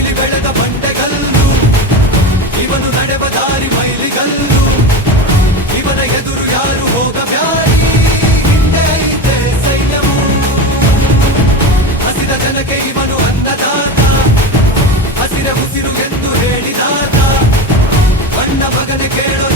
ಇಲ್ಲಿ ಬೆಳೆದ ಬಂಡೆಗಲ್ಲು. ಇವನು ನಡೆವ ದಾರಿ ಮೈಲಿಗಲ್ಲು. ಇವನ ಎದುರು ಯಾರು ಹೋಗಬ್ಯಾಡಿ ಹಿಂದೆ ಐತೆ ಹಸಿದ ಜನಕ್ಕೆ ಇವನು ಅನ್ನದಾತ. ಹಸಿರ ಉಸಿರು ಎಂದು ಹೇಳಿದಾತ. ಬಣ್ಣ ಮಗನೆ ಕೇಳೋ